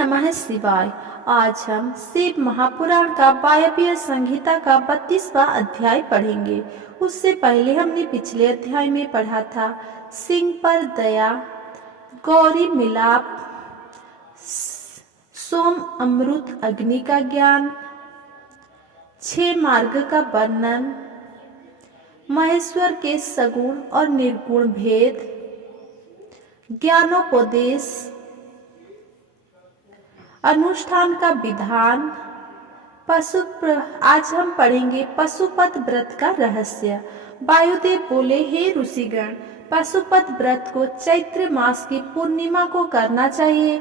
नमः शिवाय। आज हम शिव महापुराण का वायव्य संहिता का 32वां अध्याय पढ़ेंगे। उससे पहले हमने पिछले अध्याय में पढ़ा था सिंह पर दया, गौरी मिलाप, सोम अमृत अग्नि का ज्ञान, 6 मार्ग का वर्णन, महेश्वर के सगुण और निर्गुण भेद, ज्ञानोपदेश, अनुष्ठान का विधान, आज हम पढ़ेंगे पशुपत व्रत का रहस्य। वायुदेव बोले, हे ऋषिगण, पशुपत व्रत को चैत्र मास की पूर्णिमा को करना चाहिए।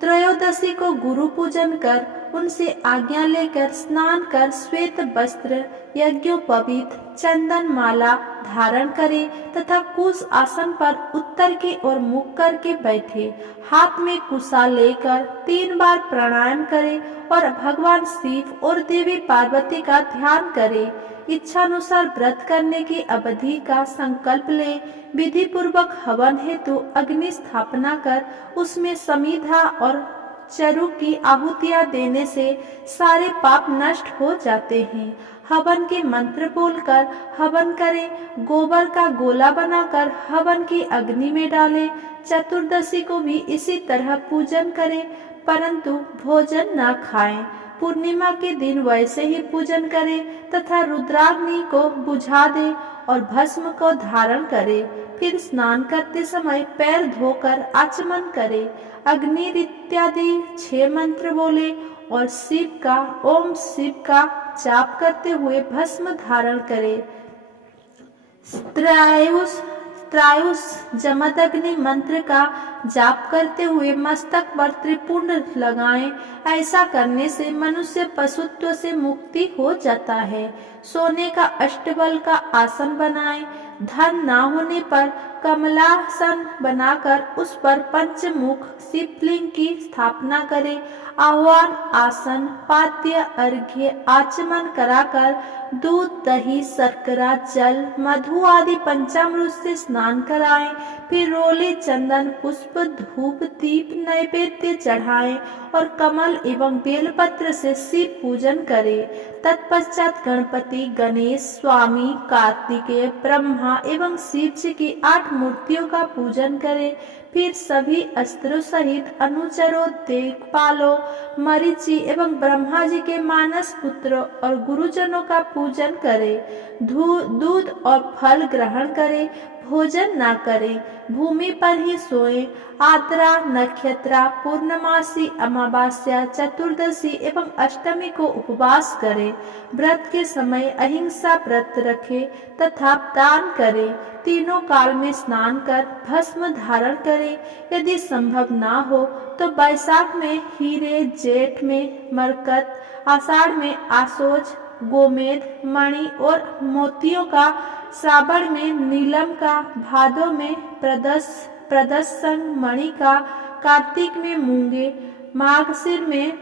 त्रयोदशी को गुरु पूजन कर उनसे आज्ञा लेकर स्नान कर श्वेत वस्त्र, यज्ञोपवीत, चंदन माला धारण करे तथा कुश आसन पर उत्तर की ओर मुख करके बैठे। हाथ में कुशा लेकर 3 बार प्राणायाम करे और भगवान शिव और देवी पार्वती का ध्यान करे। इच्छानुसार व्रत करने की अवधि का संकल्प ले। विधि पूर्वक हवन हेतु अग्नि स्थापना कर उसमें समिधा और चरु की आहुतियां देने से सारे पाप नष्ट हो जाते हैं। हवन के मंत्र बोलकर हवन करें। गोबर का गोला बनाकर हवन की अग्नि में डालें। चतुर्दशी को भी इसी तरह पूजन करें, परंतु भोजन न खाएं। पूर्णिमा के दिन वैसे ही पूजन करें तथा रुद्राग्नि को बुझा दे और भस्म को धारण करे। फिर स्नान करते समय पैर धोकर आचमन करे। अग्नि इत्यादि 6 मंत्र बोले और शिव का ओम शिव का जाप करते हुए भस्म धारण करे। त्रायुष जमदग्नि मंत्र का जाप करते हुए मस्तक पर त्रिपुंड लगाएं। ऐसा करने से मनुष्य पशुत्व से मुक्ति हो जाता है। सोने का अष्टबल का आसन बनाएं। धन ना होने पर कमलासन बनाकर उस पर पंचमुख शिवलिंग की स्थापना करें। आह्वान, आसन, पाद्य, अर्घ्य, आचमन कराकर दूध, दही, शर्करा, जल, मधु आदि पंचामृत से स्नान कराएं। फिर रोली, चंदन, पुष्प, धूप, दीप नैवेद्य चढ़ाएं और कमल एवं बेलपत्र से शिव पूजन करें। तत्पश्चात गणपति, गणेश, स्वामी, कार्तिकेय, ब्रह्मा एवं शिव जी की 8 मूर्तियों का पूजन करें। फिर सभी अस्त्रों सहित अनुचरों, देखपालों, मरीचि एवं ब्रह्मा जी के मानस पुत्रों और गुरुजनों का पूजन करें। दूध और फल ग्रहण करें, भोजन न करें, भूमि पर ही सोएं। आद्रा, नक्षत्रा, पूर्णमासी, अमावास्या, चतुर्दशी एवं अष्टमी को उपवास करें। व्रत के समय अहिंसा व्रत रखें तथा दान करें। तीनों काल में स्नान कर भस्म धारण करें। यदि संभव ना हो तो बैसाख में हीरे, जेठ में मरकत, आषाढ़ में आशोज, गोमेद, मणि और मोतियों का, श्रावण में नीलम का, भादो में प्रदर्शन मणि का, कार्तिक में मूंगे, माघशिर में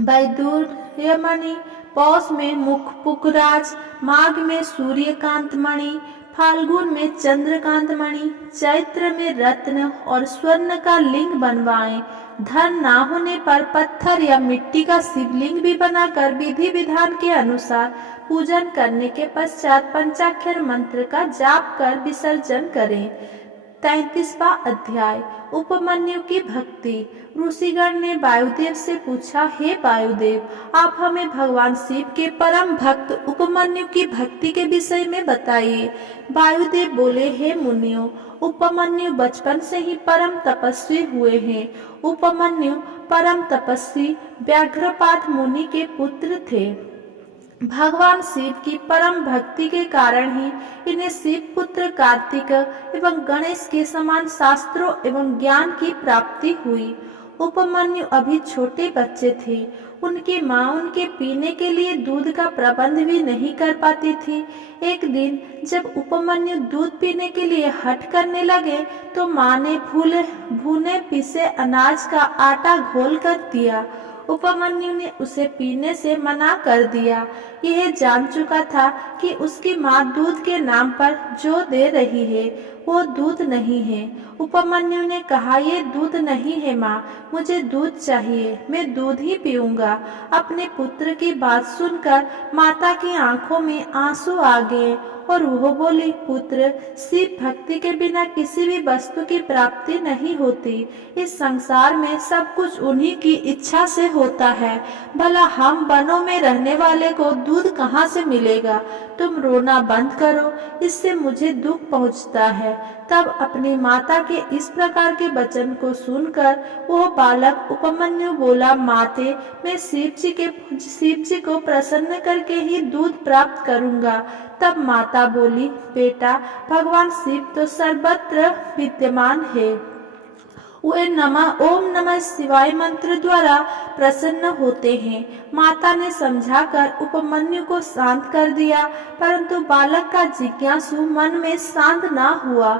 वैदूर्य मणि, पौष में मुख पुखराज, माघ में सूर्यकांत मणि, फाल्गुन में चंद्रकांत मणि, चैत्र में रत्न और स्वर्ण का लिंग बनवाएं। धन ना होने पर पत्थर या मिट्टी का शिवलिंग भी बनाकर विधि विधान के अनुसार पूजन करने के पश्चात पंचाक्षर मंत्र का जाप कर विसर्जन करें। 33वां अध्याय उपमन्यु की भक्ति। ऋषिगण ने वायुदेव से पूछा, हे वायुदेव, आप हमें भगवान शिव के परम भक्त उपमन्यु की भक्ति के विषय में बताइए। वायुदेव बोले, हे मुनियों, उपमन्यु बचपन से ही परम तपस्वी हुए हैं। उपमन्यु परम तपस्वी व्याघ्रपाद मुनि के पुत्र थे। भगवान शिव की परम भक्ति के कारण ही इन्हें शिव पुत्र कार्तिक एवं गणेश के समान शास्त्रों एवं ज्ञान की प्राप्ति हुई। उपमन्यु अभी छोटे बच्चे थे। उनकी माँ उनके पीने के लिए दूध का प्रबंध भी नहीं कर पाती थी। एक दिन जब उपमन्यु दूध पीने के लिए हठ करने लगे तो माँ ने भुने पिसे अनाज का आटा घोल कर दिया। उपमन्यु ने उसे पीने से मना कर दिया। यह जान चुका था कि उसकी माँ दूध के नाम पर जो दे रही है वो दूध नहीं है। उपमन्यु ने कहा, ये दूध नहीं है माँ, मुझे दूध चाहिए, मैं दूध ही पीऊंगा। अपने पुत्र की बात सुनकर माता की आंखों में आंसू आ गए और वो बोली, पुत्र, शिव भक्ति के बिना किसी भी वस्तु की प्राप्ति नहीं होती। इस संसार में सब कुछ उन्हीं की इच्छा से होता है। भला हम वनों में रहने वाले को दूध कहाँ से मिलेगा? तुम रोना बंद करो, इससे मुझे दुख पहुँचता है। तब अपनी माता के इस प्रकार के वचन को सुनकर वो बालक उपमन्यु बोला, माते, मैं शिव जी को प्रसन्न करके ही दूध प्राप्त करूंगा। तब माता बोली, बेटा, भगवान शिव तो सर्वत्र विद्यमान है, वे ओम नमः शिवाय मंत्र द्वारा प्रसन्न होते हैं। माता ने समझाकर उपमन्यु को शांत कर दिया, परंतु बालक का जिज्ञासु मन में शांत ना हुआ।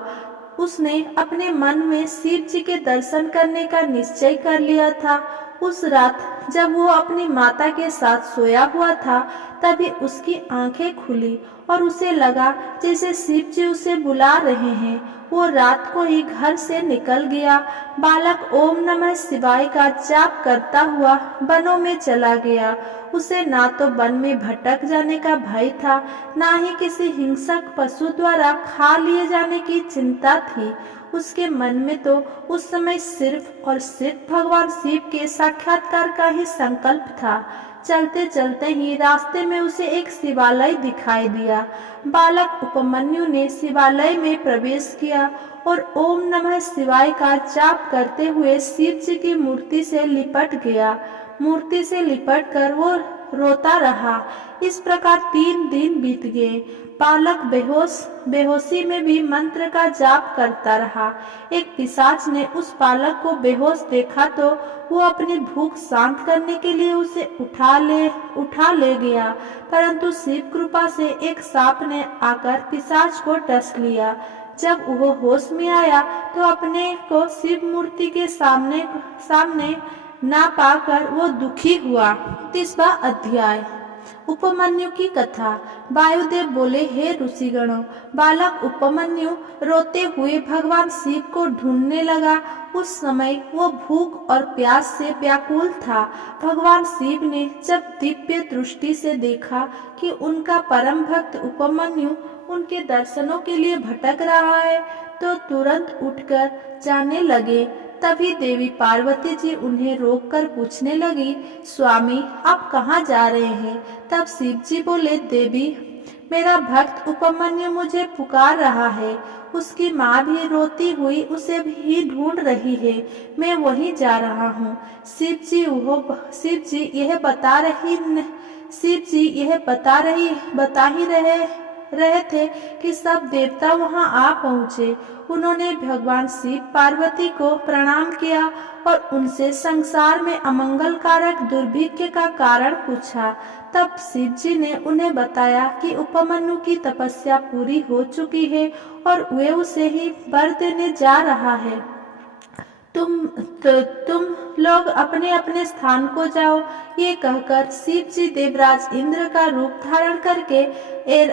उसने अपने मन में शिव जी के दर्शन करने का निश्चय कर लिया था। उस रात जब वो अपनी माता के साथ सोया हुआ था, तभी उसकी आंखें खुली और उसे लगा जैसे शिव जी उसे बुला रहे हैं। वो रात को ही घर से निकल गया। बालक ओम नमः शिवाय का जाप करता हुआ वनों में चला गया। उसे ना तो वन में भटक जाने का भय था, ना ही किसी हिंसक पशु द्वारा खा लिए जाने की चिंता थी। उसके मन में तो उस समय सिर्फ और सिर्फ भगवान शिव के साक्षात्कार का ही संकल्प था। चलते चलते ही रास्ते में उसे एक शिवालय दिखाई दिया। बालक उपमन्यु ने शिवालय में प्रवेश किया और ओम नमः शिवाय का जाप करते हुए शिव जी की मूर्ति से लिपट गया। मूर्ति से लिपटकर वो रोता रहा। इस प्रकार 3 दिन बीत गए। बालक बेहोशी में भी मंत्र का जाप करता रहा। एक पिशाच ने उस बालक को बेहोश देखा तो वो अपनी भूख शांत करने के लिए उसे उठा ले गया, परंतु शिव कृपा से एक सांप ने आकर पिशाच को डस लिया। जब वो होश में आया तो अपने को शिव मूर्ति के सामने ना पाकर वो दुखी हुआ। 30वां अध्याय। उपमन्यु की कथा। वायुदेव बोले, हे ऋषिगणों, बालक उपमन्यु रोते हुए भगवान शिव को ढूंढने लगा। उस समय वो भूख और प्यास से व्याकुल था। भगवान शिव ने जब दिव्य दृष्टि से देखा कि उनका परम भक्त उपमन्यु उनके दर्शनों के लिए भटक रहा है, तो तुरंत उठकर जाने लगे। तभी देवी पार्वती जी उन्हें रोककर पूछने लगी, स्वामी, आप कहाँ जा रहे हैं? तब शिव जी बोले, देवी, मेरा भक्त उपमन्यु मुझे पुकार रहा है। उसकी माँ भी रोती हुई उसे भी ढूंढ रही है। मैं वहीं जा रहा हूँ। शिव जी यह बता ही रहे थे कि सब देवता वहां आ पहुँचे। उन्होंने भगवान शिव पार्वती को प्रणाम किया और उनसे संसार में अमंगलकारक दुर्भिक्ष का कारण पूछा। तब शिव जी ने उन्हें बताया कि उपमन्यु की तपस्या पूरी हो चुकी है और वे उसे ही वर देने जा रहा है। तुम लोग अपने अपने स्थान को जाओ। ये कहकर शिव जी देवराज इंद्र का रूप धारण करके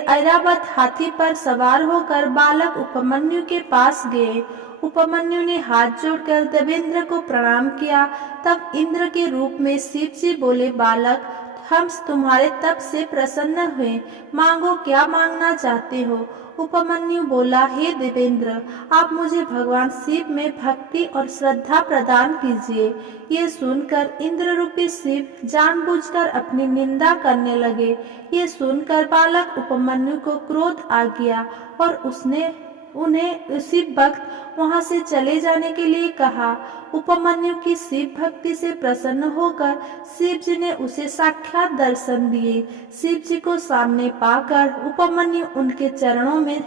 ऐरावत हाथी पर सवार होकर बालक उपमन्यु के पास गए। उपमन्यु ने हाथ जोड़कर देवेंद्र को प्रणाम किया। तब इंद्र के रूप में शिव जी बोले, बालक, हम तुम्हारे तप से प्रसन्न हुए, मांगो, क्या मांगना चाहते हो? उपमन्यु बोला, हे देवेंद्र, आप मुझे भगवान शिव में भक्ति और श्रद्धा प्रदान कीजिए। ये सुनकर इंद्र रूपी शिव जानबूझकर अपनी निंदा करने लगे। ये सुनकर बालक उपमन्यु को क्रोध आ गया और उसने उन्हें उसी वक्त वहां से चले जाने के लिए कहा। उपमन्यु की शिव भक्ति से प्रसन्न होकर शिव जी ने उसे साक्षात दर्शन दिए। शिव जी को सामने पाकर उपमन्यु उनके चरणों में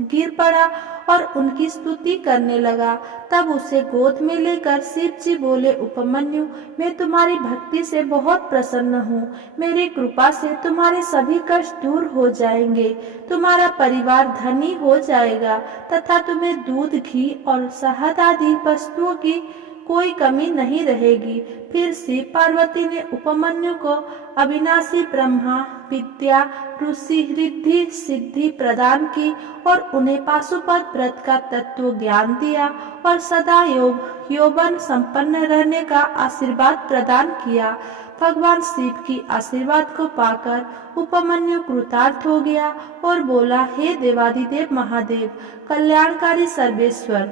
गिर पड़ा और उनकी स्तुति करने लगा। तब उसे गोद में लेकर शिव जी बोले, उपमन्यु, मैं तुम्हारी भक्ति से बहुत प्रसन्न हूँ। मेरी कृपा से तुम्हारे सभी कष्ट दूर हो जाएंगे, तुम्हारा परिवार धनी हो जाएगा तथा तुम्हें दूध, घी और शहद आदि वस्तुओं की कोई कमी नहीं रहेगी। फिर शिव पार्वती ने उपमन्यु को अविनाशी ब्रह्मा विद्या ऋषि रिद्धि सिद्धि प्रदान की और उन्हें पाशुपत व्रत का तत्व ज्ञान दिया और सदा यौवन संपन्न रहने का आशीर्वाद प्रदान किया। भगवान शिव की आशीर्वाद को पाकर उपमन्यु कृतार्थ हो गया और बोला, हे देवाधिदेव महादेव कल्याणकारी सर्वेश्वर,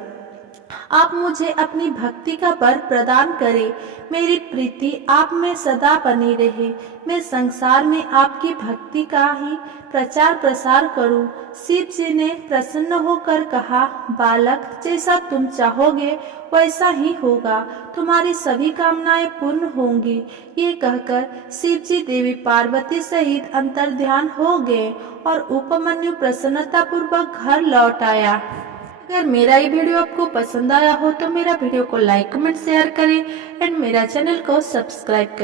आप मुझे अपनी भक्ति का वर प्रदान करें। मेरी प्रीति आप में सदा बनी रहे। मैं संसार में आपकी भक्ति का ही प्रचार प्रसार करूं। शिव जी ने प्रसन्न होकर कहा, बालक जैसा तुम चाहोगे वैसा ही होगा, तुम्हारी सभी कामनाएं पूर्ण होंगी। ये कहकर शिव जी देवी पार्वती सहित अंतर्ध्यान हो गए और उपमन्यु प्रसन्नता पूर्वक घर लौट आया। अगर मेरा ये वीडियो आपको पसंद आया हो तो मेरा वीडियो को लाइक कमेंट शेयर करें एंड मेरा चैनल को सब्सक्राइब करें।